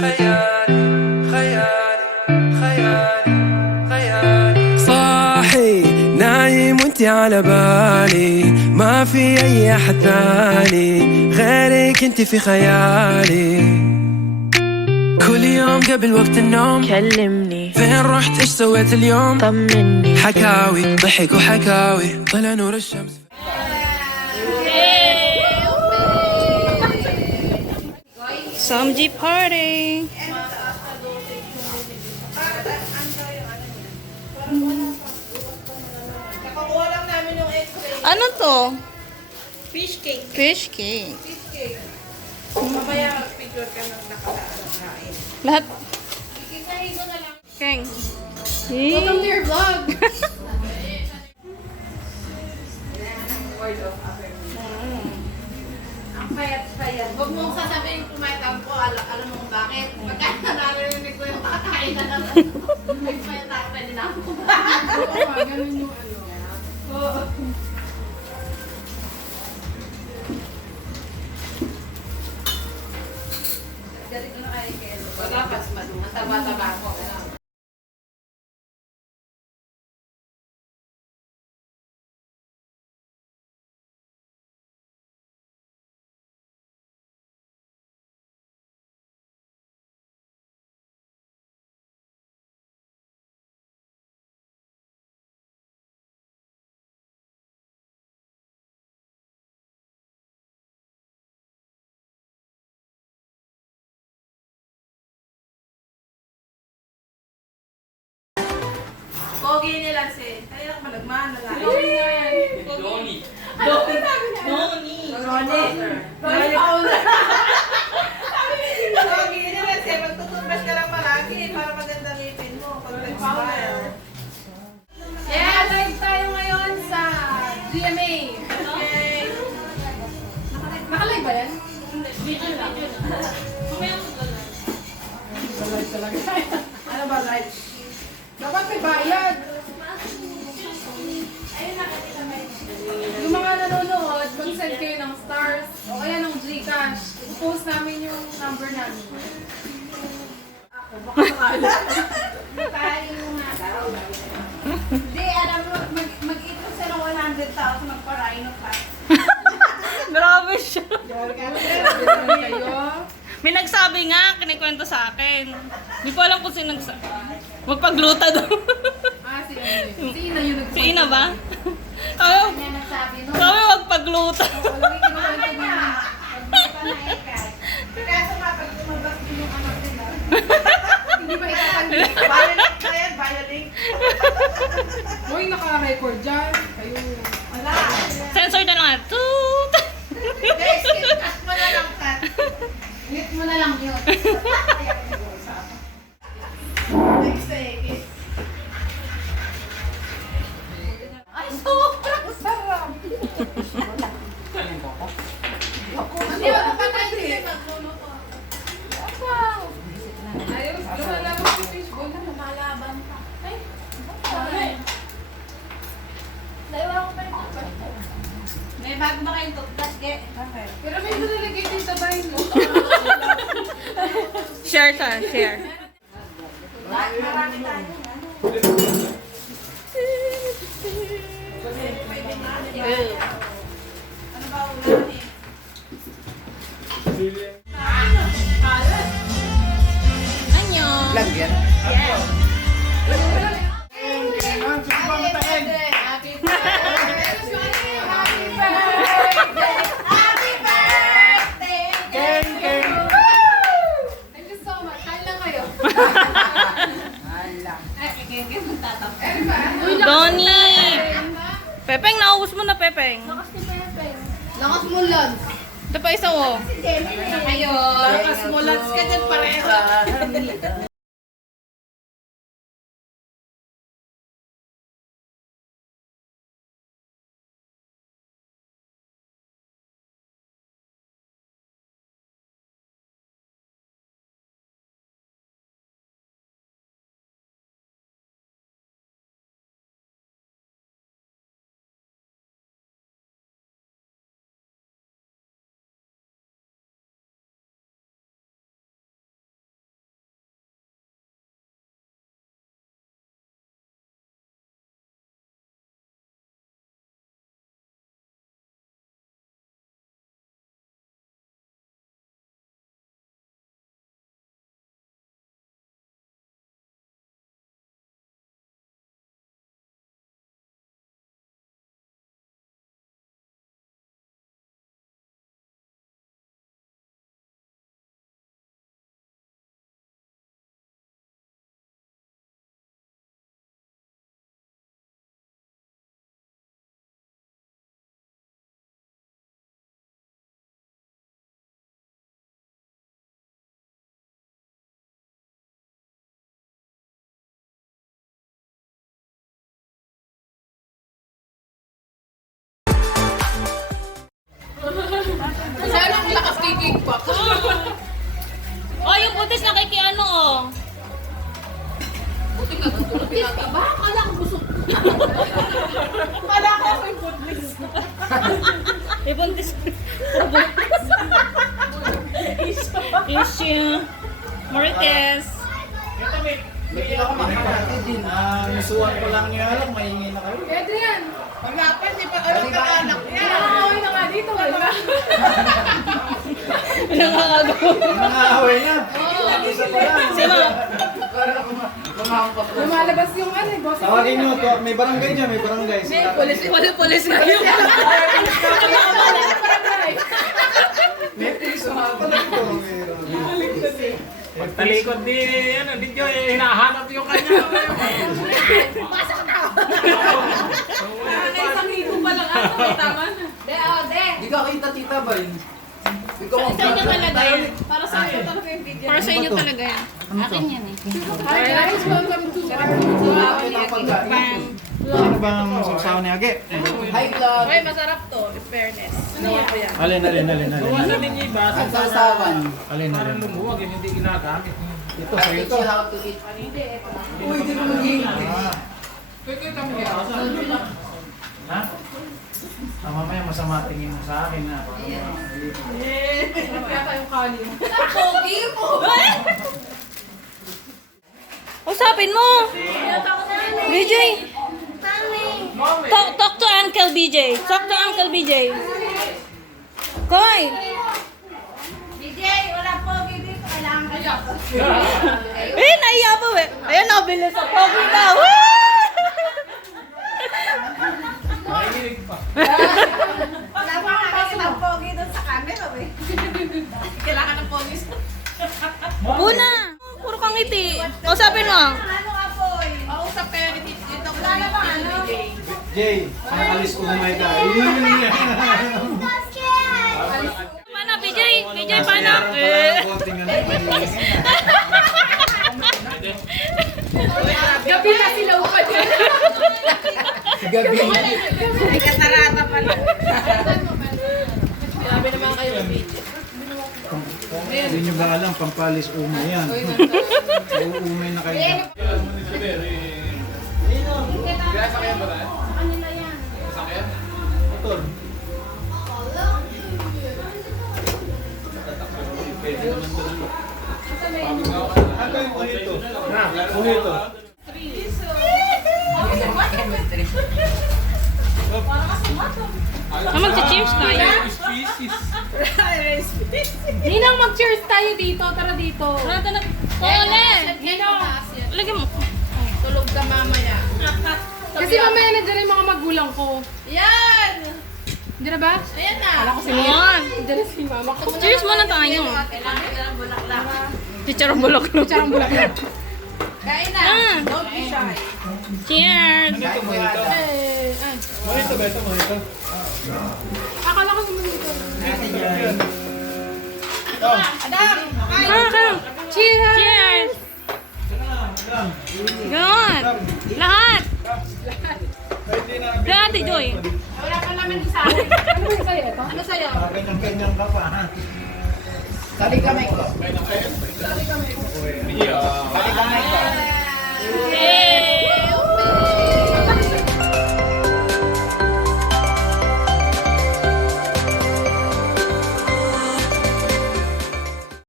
خيالي خيالي خيالي خيالي صاحي نايم وانتي على بالي ما في اي احد ثاني غيرك انتي في خيالي كل يوم قبل وقت النوم كلمني فين رحت ايش سويت اليوم طمني حكاوي ضحك وحكاوي طلع نور الشمس SAMGY party. Nakakuha lang namin yung x-ray. Ano to? Fish cake. Fish cake. Fish cake. Mamaya mag-picture ka ng nakakain. Lahat. Ikisahin ko na lang. Keng. Welcome to your vlog. Ang payat-payat. Huwag mong sasabihin pumayat ko. Alam mo kung bakit. Pagka narinig ko yung kakain na naman. Nagpayat ako. Pwede na ako kumain. Oo, ganun yung ano. Oo. Galing ko na kayo kayo. Wala pas mataba-taba ako. Pogi nila si. Kanina ka malagman. Pogi nga yan. Pogi. Pogi. Noni. Noni Paula. Pogi nila si. Magtutumbas ka lang palagi para maganda ngipin mo. Pag nag-smile. Yeah, live tayo ngayon sa GMA. Okay. Nakalive ba yan? Hindi. Video lang. Mamaya mo ba live? Live talaga. Ano ba live? Dapat may bayad. Yung mga nanonood, mag-send kayo ng stars o kaya ng Gcash. I-post namin yung number namin. Ako, baka makala. Tayo nga daw. Hindi, alam mo, mag-ipon sila ng 100,000 magpa-rhino pa. Grabe siya. Kayo? May nagsabi nga, kinikwento sa akin. Hindi ko alam kung sino nagsabi. Magpagluta daw. Si Ina. Si Ina yung nagsabi. Si Ina ba? Kanya nagsabi no? Kami magpagluta. Walang ikinuwento niya. Pagbuka na ikat. Kaso nga, pag tumabas din yung anak nila. Hindi ba itatanggi? Violink na yan, violink. Uy, naka-record dyan. Kayo. Wala. Sensor na lang. Toot! Guys, cut mo na lang, cut. Mute mo na lang yun. Next take. Ay, sobrang sarap. Hindi ako patay din. Wow. Ayos, lumalabas yung fishball na lumalaban pa. Ay, bakit? Dahil wala ko pa rin kapal. May bago ba kayong toothbrush, Ge? Bakit? Pero may nalagay din sa bahay mo. Share siya, share. Marami tayo. Ano ba ulan eh? Annyeong! Lagyan Yes. Donnie! Pepeng, naubos mo na, Pepeng. Lakas mo, Lance. Ito pa isa, oh. Ayun. Lakas mo, Lance ka dyan pareho. buntis nakikiano oh. Buti ka, tutulog pinataba. Kala ko busog. Kala ko ako yung buntis. Ibuntis. Issue. Marites. Hindi ako makakati din. Nasuwan ko lang niya lang, mahingi na kayo. Adrian! Paglapas, di pa alam ka anak niya. Nakakawin na nga dito. Nakakagawa. Nangaaway na. Isa pa lang. Sino? Lumalabas yung ano, boss. Tawagin nyo, may barangay dyan, may barangay. Polis nga yun. May piso nga pala ito. Pagtalikod di, ano, di Joy, hinahanap yung kanya. Isang hito pa lang ano, tama na. Hindi ka kita tita ba yun? Sa inyo talaga yan. Para sa iyo talaga yung video. Para sa inyo talaga yan. Akin yan eh. Hi guys, welcome to Bang. Ano bang sausaw ni Age? Hi, vlog. Ay, masarap to. In fairness. Ginawa ko yan. Alin. Gawa na ninyo iba. Ang sausawan. Alin. Parang lumuwag, yun hindi ginagamit. Ito, sa'yo ito. Uy, di mo mag-iinit. Ha? Mamaya masama tingin mo sa akin na. Kaya tayong kali mo. Pogi mo! Usapin mo. BJ. Talk to Uncle BJ. Talk to Uncle BJ. Koy. DJ, wala pogi dito. Kailangan ka siya. Naiya pa eh. Ayan, nabilis sa pogi na. Nakikinig pa. Wala pa nakakita ng pogi doon sa camera, eh. Kailangan ng pogi. Una. Puro kang ngiti. Usapin mo. Ano ka, boy? Mausap kayo ni Tito. Wala na ba, ano? Jay, ang alis ko na may ka. Paano, BJ? BJ, paano? Konting ano, mahilig. Gabi na silaw pa dyan. Gabi. May katarata pala. Grabe naman kayo ng video. Hindi nyo ba alam, pampalis umo yan. Uumay na kayo. Motor. Hanggang yung mojito. Mojito. Mag-cheers tayo. Ninang mag-cheers tayo dito. Tara dito. Ole! Lagyan mo. Tulog ka mamaya. Kasi mamaya na dyan yung mga magulang ko. Yan! Hindi na ba? Ayan na. Ayan. Diyan si mama ko. Cheers muna tayo. Kailangan ka ng bulaklak. Chicharong bulok. Charang bulak na. Kain na. Ah. Don't be shy. Cheers! Mojito ba ito? Mojito? Akala ko naman dito. Adam! Cheers! Cheers! Good! Lahat! Lahat, Joy. Wala pa naman sa akin. Ano ba yung sa'yo ito? Ano sa'yo? Ganyan-ganyan ka pa, ha? Sabi kamay ko. Yay!